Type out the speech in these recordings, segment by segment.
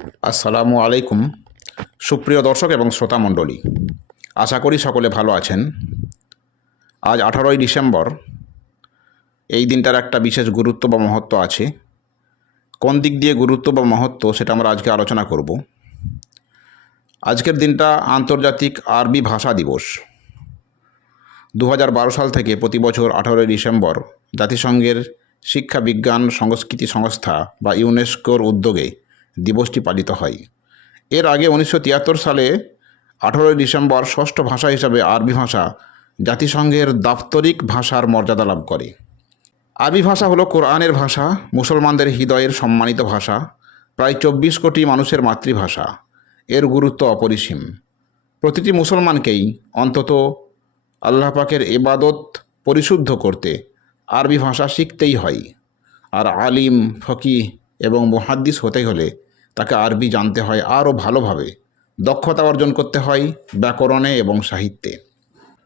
আসসালামু আলাইকুম, সুপ্রিয় দর্শক এবং শ্রোতা মণ্ডলী। আশা করি সকলে ভালো আছেন। আজ আঠারোই ডিসেম্বর, এই দিনটার একটা বিশেষ গুরুত্ব বা মহত্ব আছে। কোন দিক দিয়ে গুরুত্ব বা মহত্ব সেটা আমরা আজকে আলোচনা করব। আজকের দিনটা আন্তর্জাতিক আরবি ভাষা দিবস। দু হাজার বারো সাল থেকে প্রতি বছর আঠারোই ডিসেম্বর জাতিসংঘের শিক্ষা বিজ্ঞান সংস্কৃতি সংস্থা বা ইউনেস্কোর উদ্যোগে দিবসটি পালিত হয়। এর আগে উনিশশো তিয়াত্তর সালে আঠারোই ডিসেম্বর ষষ্ঠ ভাষা হিসাবে আরবি ভাষা জাতিসংঘের দাপ্তরিক ভাষার মর্যাদা লাভ করে। আরবি ভাষা হলো কোরআনের ভাষা, মুসলমানদের হৃদয়ের সম্মানিত ভাষা, প্রায় চব্বিশ কোটি মানুষের মাতৃভাষা। এর গুরুত্ব অপরিসীম। প্রতিটি মুসলমানকেই অন্তত আল্লাহ পাকের এবাদত পরিশুদ্ধ করতে আরবি ভাষা শিখতেই হয়। আর আলিম, ফকিহ এবং মুহাদ্দিস হতে হলে তাকে আরবি জানতে হয় আরও ভালোভাবে। দক্ষতা অর্জন করতে হয় ব্যাকরণে এবং সাহিত্যে।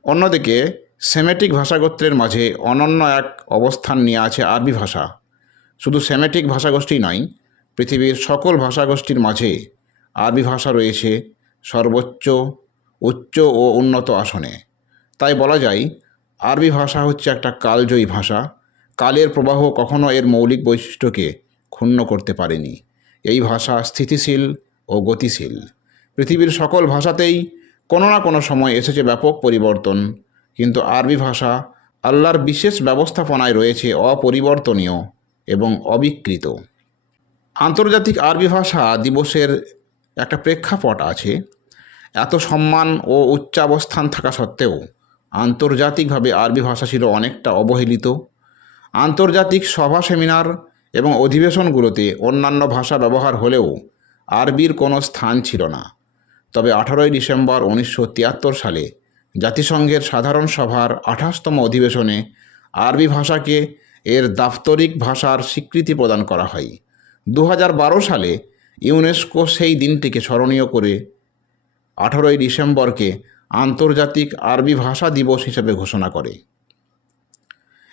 অন্যদিকে, সেমেটিক ভাষাগোত্রের মাঝে অনন্য এক অবস্থান নিয়ে আছে আরবি ভাষা। শুধু সেমেটিক ভাষাগোষ্ঠী নয়, পৃথিবীর সকল ভাষাগোষ্ঠীর মাঝে আরবি ভাষা রয়েছে সর্বোচ্চ, উচ্চ ও উন্নত আসনে। তাই বলা যায়, আরবি ভাষা হচ্ছে একটা কালজয়ী ভাষা। কালের প্রবাহ কখনো এর মৌলিক বৈশিষ্ট্যকে ক্ষুণ্ণ করতে পারেনি। এই ভাষা স্থিতিশীল ও গতিশীল। পৃথিবীর সকল ভাষাতেই কোনো না কোনো সময় এসেছে ব্যাপক পরিবর্তন। কিন্তু আরবি ভাষা আল্লাহর বিশেষ ব্যবস্থাপনায় রয়েছে অপরিবর্তনীয় এবং অবিকৃত। আন্তর্জাতিক আরবি ভাষা দিবসের একটা প্রেক্ষাপট আছে। এত সম্মান ও উচ্চাবস্থান থাকা সত্ত্বেও আন্তর্জাতিকভাবে আরবি ভাষা ছিল অনেকটা অবহেলিত। আন্তর্জাতিক সভা সেমিনার এবং অধিবেশনগুলোতে অন্যান্য ভাষা ব্যবহার হলেও আরবির কোনো স্থান ছিল না। তবে আঠারোই ডিসেম্বর উনিশশো তিয়াত্তর সালে জাতিসংঘের সাধারণ সভার আঠাশতম অধিবেশনে আরবি ভাষাকে এর দাপ্তরিক ভাষার স্বীকৃতি প্রদান করা হয়। দু হাজার বারো সালে ইউনেস্কো সেই দিনটিকে স্মরণীয় করে আঠারোই ডিসেম্বরকে আন্তর্জাতিক আরবি ভাষা দিবস হিসেবে ঘোষণা করে।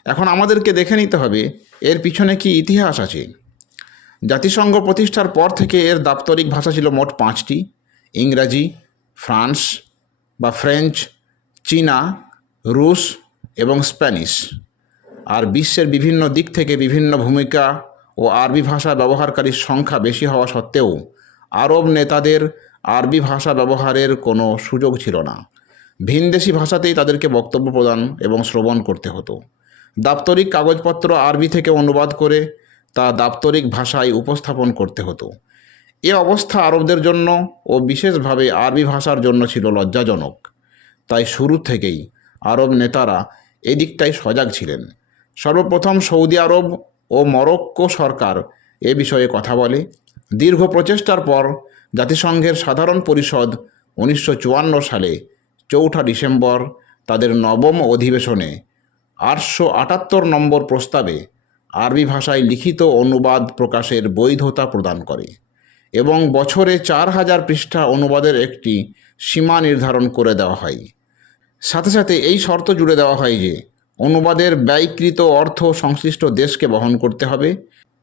এখন আমাদেরকে দেখে নিতে হবে এর পিছনে কি ইতিহাস আছে? জাতিসংঘ প্রতিষ্ঠার পর থেকে এর দাপ্তরিক ভাষা ছিল মোট পাঁচটি। ইংরাজি, ফ্রান্স বা ফ্রেঞ্চ, চীনা, রুশ এবং স্প্যানিশ। আর বিশ্বের বিভিন্ন দিক থেকে বিভিন্ন ভূমিকা ও আরবি ভাষা ব্যবহারকারীর সংখ্যা বেশি হওয়া সত্ত্বেও আরব নেতাদের আরবি ভাষা ব্যবহারের কোনো সুযোগ ছিল না। ভিনদেশি ভাষাতেই তাদেরকে বক্তব্য প্রদান এবং শ্রবণ করতে হতো। দাপ্তরিক কাগজপত্র আরবি থেকে অনুবাদ করে তা দাপ্তরিক ভাষায় উপস্থাপন করতে হতো। এ অবস্থা আরবদের জন্য ও বিশেষভাবে আরবি ভাষার জন্য ছিল লজ্জাজনক। তাই শুরু থেকেই আরব নেতারা এদিকটাই সজাগ ছিলেন। সর্বপ্রথম সৌদি আরব ও মরক্কো সরকার এ বিষয়ে কথা বলে। দীর্ঘ প্রচেষ্টার পর জাতিসংঘের সাধারণ পরিষদ উনিশশো চুয়ান্ন সালে চৌঠা ডিসেম্বর তাদের নবম অধিবেশনে আটশো আটাত্তর নম্বর প্রস্তাবে আরবি ভাষায় লিখিত অনুবাদ প্রকাশের বৈধতা প্রদান করে এবং বছরে চার হাজার পৃষ্ঠা অনুবাদের একটি সীমা নির্ধারণ করে দেওয়া হয়। সাথে সাথে এই শর্ত জুড়ে দেওয়া হয় যে অনুবাদের ব্যয়কৃত অর্থ সংশ্লিষ্ট দেশকে বহন করতে হবে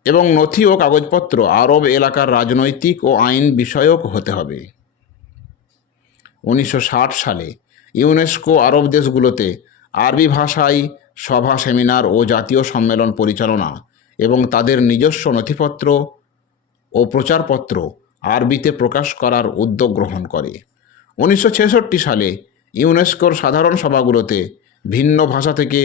এবং নথি ও কাগজপত্র আরব এলাকার রাজনৈতিক ও আইন বিষয়ক হতে হবে। উনিশশো ষাট সালে ইউনেস্কো আরব দেশগুলোতে আরবি ভাষায় সভা, সেমিনার ও জাতীয় সম্মেলন পরিচালনা এবং তাদের নিজস্ব নথিপত্র ও প্রচারপত্র আরবিতে প্রকাশ করার উদ্যোগ গ্রহণ করে। উনিশশো ছেষট্টি সালে ইউনেস্কোর সাধারণ সভাগুলোতে ভিন্ন ভাষা থেকে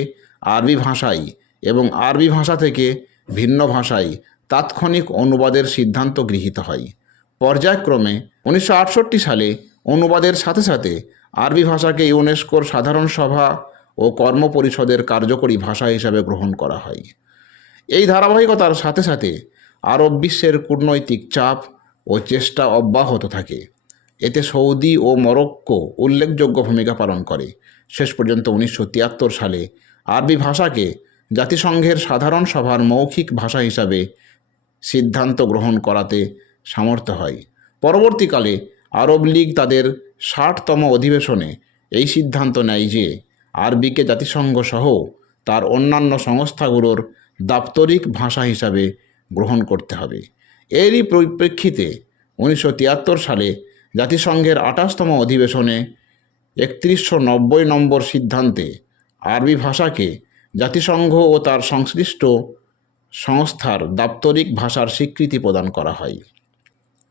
আরবি ভাষায় এবং আরবি ভাষা থেকে ভিন্ন ভাষায় তাৎক্ষণিক অনুবাদের সিদ্ধান্ত গৃহীত হয়। পর্যায়ক্রমে উনিশশো আটষট্টি সালে অনুবাদের সাথে সাথে আরবি ভাষাকে ইউনেস্কোর সাধারণ সভা ও কর্ম পরিষদের কার্যকরী ভাষা হিসাবে গ্রহণ করা হয়। এই ধারাবাহিকতার সাথে সাথে আরব বিশ্বের কূটনৈতিক চাপ ও চেষ্টা অব্যাহত থাকে। এতে সৌদি ও মরক্কো উল্লেখযোগ্য ভূমিকা পালন করে। শেষ পর্যন্ত উনিশশো তিয়াত্তর সালে আরবি ভাষাকে জাতিসংঘের সাধারণ সভার মৌখিক ভাষা হিসাবে সিদ্ধান্ত গ্রহণ করাতে সামর্থ্য হয়। পরবর্তীকালে আরব লীগ তাদের ষাটতম অধিবেশনে এই সিদ্ধান্ত নেয় যে আরবিকে জাতিসংঘ সহ তার অন্যান্য সংস্থাগুলোর দাপ্তরিক ভাষা হিসাবে গ্রহণ করতে হবে। এরই পরিপ্রেক্ষিতে উনিশশো তিয়াত্তর সালে জাতিসংঘের আঠাশতম অধিবেশনে একত্রিশশো নব্বই নম্বর সিদ্ধান্তে আরবি ভাষাকে জাতিসংঘ ও তার সংশ্লিষ্ট সংস্থার দাপ্তরিক ভাষার স্বীকৃতি প্রদান করা হয়।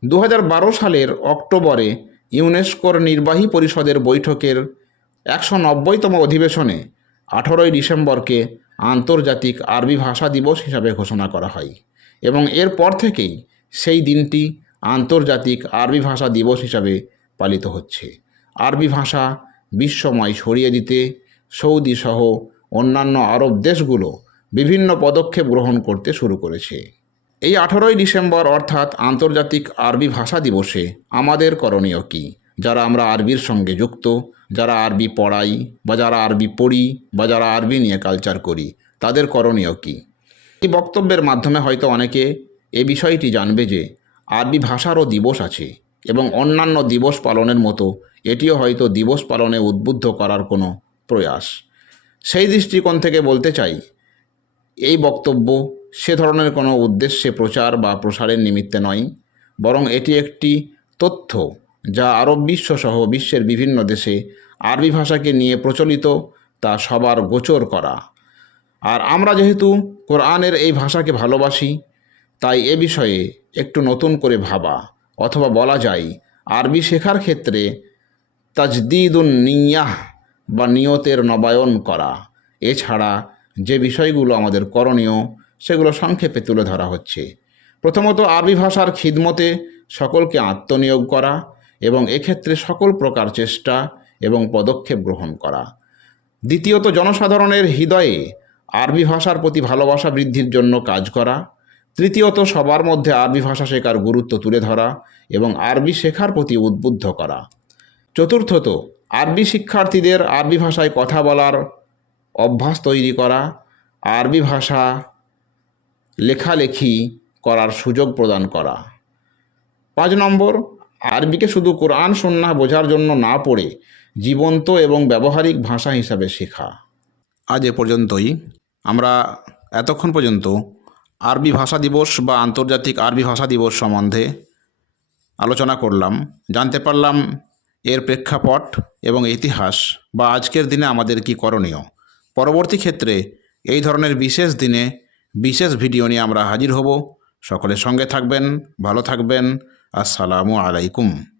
দু হাজার বারো সালের অক্টোবরে ইউনেস্কোর নির্বাহী পরিষদের বৈঠকের একশো নব্বইতম অধিবেশনে আঠেরোই ডিসেম্বরকে আন্তর্জাতিক আরবি ভাষা দিবস হিসাবে ঘোষণা করা হয় এবং এরপর থেকেই সেই দিনটি আন্তর্জাতিক আরবি ভাষা দিবস হিসাবে পালিত হচ্ছে। আরবি ভাষা বিশ্বময় ছড়িয়ে দিতে, সৌদি সহ অন্যান্য আরব দেশগুলো বিভিন্ন পদক্ষেপ গ্রহণ করতে শুরু করেছে। এই আঠারোই ডিসেম্বর অর্থাৎ আন্তর্জাতিক আরবি ভাষা দিবসে আমাদের করণীয় কী? যারা আমরা আরবির সঙ্গে যুক্ত যারা আরবি পড়াই বা যারা আরবি পড়ি বা যারা আরবি নিয়ে কালচার করি, তাদের করণীয় কী? এই বক্তব্যের মাধ্যমে হয়তো অনেকে এ বিষয়টি জানবে যে আরবি ভাষারও দিবস আছে এবং অন্যান্য দিবস পালনের মতো এটিও হয়তো দিবস পালনে উদ্বুদ্ধ করার কোনো প্রয়াস। সেই দৃষ্টিকোণ থেকে বলতে চাই, এই বক্তব্য সে ধরনের কোনো উদ্দেশ্যে প্রচার বা প্রসারের নিমিত্তে নয়, বরং এটি একটি তথ্য যা আরব বিশ্বসহ বিশ্বের বিভিন্ন দেশে আরবি ভাষাকে নিয়ে প্রচলিত, তা সবার গোচর করা। আর আমরা যেহেতু কোরআনের এই ভাষাকে ভালোবাসি, তাই এ বিষয়ে একটু নতুন করে ভাবা, অথবা বলা যায়, আরবি শেখার ক্ষেত্রে তাজদিদুন নিয়াহ বা নিয়তের নবায়ন করা। এছাড়া যে বিষয়গুলো আমাদের করণীয়, সেগুলো সংক্ষেপে তুলে ধরা হচ্ছে। প্রথমত, আরবি ভাষার খিদমতে সকলকে আত্মনিয়োগ করা এবং এক্ষেত্রে সকল প্রকার চেষ্টা এবং পদক্ষেপ গ্রহণ করা। দ্বিতীয়ত, জনসাধারণের হৃদয়ে আরবি ভাষার প্রতি ভালোবাসা বৃদ্ধির জন্য কাজ করা। তৃতীয়ত, সবার মধ্যে আরবি ভাষা শেখার গুরুত্ব তুলে ধরা এবং আরবি শেখার প্রতি উদ্বুদ্ধ করা। চতুর্থত, আরবি শিক্ষার্থীদের আরবি ভাষায় কথা বলার অভ্যাস তৈরি করা। আরবি ভাষা লেখালেখি করার সুযোগ প্রদান করা। পাঁচ নম্বর আরবিকে শুধু কোরআন সন্না বোঝার জন্য না পড়ে, জীবন্ত এবং ব্যবহারিক ভাষা হিসাবে শেখা। আজ এ পর্যন্তই। আমরা এতক্ষণ পর্যন্ত আরবি ভাষা দিবস বা আন্তর্জাতিক আরবি ভাষা দিবস সম্বন্ধে আলোচনা করলাম, জানতে পারলাম এর প্রেক্ষাপট এবং ইতিহাস বা আজকের দিনে আমাদের কি করণীয়। পরবর্তী ক্ষেত্রে এই ধরনের বিশেষ দিনে বিশেষ ভিডিও নিয়ে আমরা হাজির হব। সকলের সঙ্গে থাকবেন, ভালো থাকবেন। আসসালামু আলাইকুম